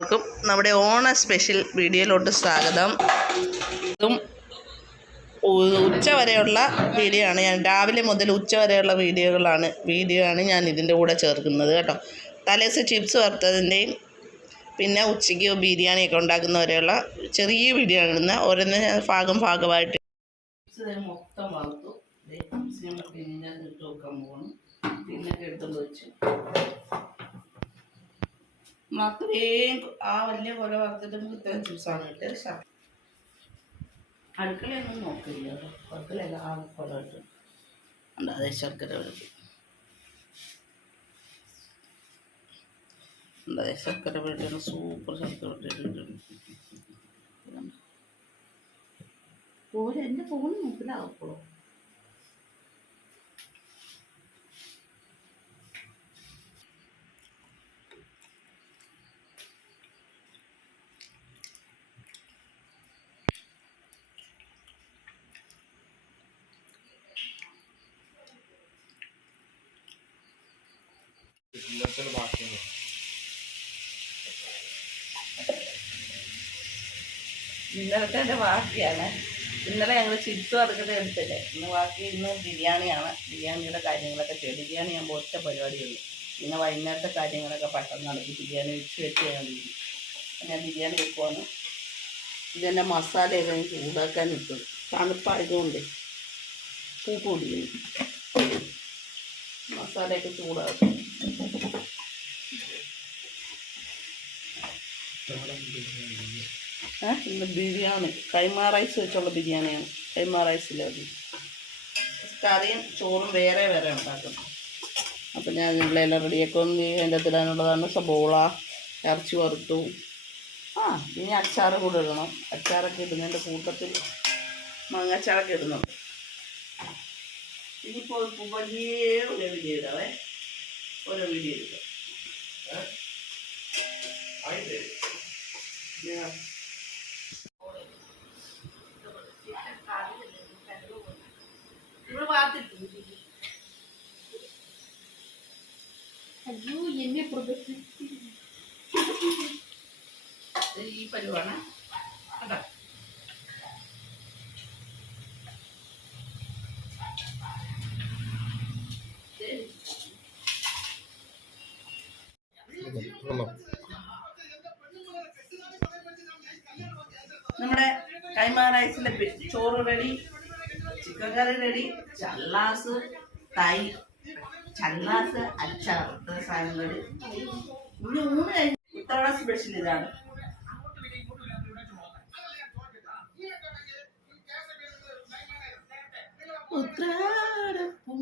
എല്ലാവർക്കും നമ്മുടെ ഓണ സ്പെഷ്യൽ വീഡിയോയിലോട്ട് സ്വാഗതം. ഇതും ഉച്ച വരെയുള്ള വീഡിയോ ആണ്. ഞാൻ രാവിലെ മുതൽ ഉച്ച വരെയുള്ള വീഡിയോകളാണ് വീഡിയോ ആണ് ഞാൻ ഇതിന്റെ കൂടെ ചേർക്കുന്നത് കേട്ടോ. തലേസ് ചിപ്സ് വറുത്തതിന്റെയും പിന്നെ ഉച്ചയ്ക്ക് ബിരിയാണിയൊക്കെ ഉണ്ടാക്കുന്നവരെയുള്ള ചെറിയ വീഡിയോ ആണ് ഇന്ന്. ഓരോന്ന് ഭാഗം ഭാഗമായിട്ട് മൊത്തം വറുത്തു. പിന്നെ എടുത്തുകൊണ്ട് വെച്ച്. അത്രയും ആ വലിയ കൊല വറുത്തിട്ട് ഇത്രയും ജ്യൂസാണ് കിട്ടിയത് അടുക്കളയൊന്നും നോക്കില്ല അടുക്കളയല്ല ആ കൊല കിട്ടും. അതെ ശർക്കര വെളുത്തി ശർക്കര വെളുത്തിയാണ് സൂപ്പർ ശർക്കര വെളുത്തിട്ടുണ്ട് പോലെ ഫോൺ നോക്കില്ലാവപ്പോഴോ ഇന്നത്തെ ബാക്കിയാണ്. ഇന്നലത്തെ ബാക്കിയാണ്. ഇന്നലെ ഞങ്ങൾ ചിപ്സ് വറുക്കുന്നത് എടുത്തില്ലേ? ഇന്ന് ബാക്കി ഇന്ന് ബിരിയാണിയാണ്. ബിരിയാണിയുടെ കാര്യങ്ങളൊക്കെ ചെയ്യും ബിരിയാണി ഞാൻ ഒറ്റ പരിപാടിയുള്ളൂ. പിന്നെ വൈകുന്നേരത്തെ കാര്യങ്ങളൊക്കെ പെട്ടെന്ന് നടത്തി ബിരിയാണി വെച്ച് വെച്ച് ഇരിക്കും ഞാൻ ബിരിയാണി വെക്കുവാണ്. ഇതെന്നെ മസാലയൊക്കെ ഞാൻ ചൂടാക്കാൻ ഇട്ടു തണുപ്പായതുകൊണ്ട്. പൂ മസാലയൊക്കെ ചൂടാകും? ഇന്ന് ബിരിയാണി. കൈമാ റൈസ് വെച്ചുള്ള ബിരിയാണിയാണ്. കൈമാ റൈസിലെ അത് കറിയും ചോറും വേറെ വേറെ ഉണ്ടാക്കും. അപ്പം ഞാൻ നിങ്ങളെല്ലാം റെഡിയാക്കി ഒന്ന് അതിന്റെ അകത്തിടാനുള്ളതാണ് സബോള ഇറച്ചി വറുത്തു. ആ ഇനി അച്ചാർ കൂടെ ഇടണം. അച്ചാറൊക്കെ ഇടുന്നതിന്റെ കൂട്ടത്തിൽ മാങ്ങാച്ചാറൊക്കെ ഇടുന്നുണ്ട്. ഇനിയിപ്പോൾ വലിയ ഒരു വീഡിയോ ഇടാവേ. ഓരോ വീഡിയോ എടുക്കാം അയ്യോ എന്നെ ഈ പരുവാണ്. നമ്മുടെ കൈമാ റൈസിന്റെ ചോറ് ready chicken curry ready Challas തൈ ചല്ലാസ് അച്ചാർ സാധനം റെഡി. ഇനി ഊണ് കഴിഞ്ഞ് ഇത്തവണ സ്പെഷ്യൽ ഇതാണ്. ഉത്രാടപ്പൂ.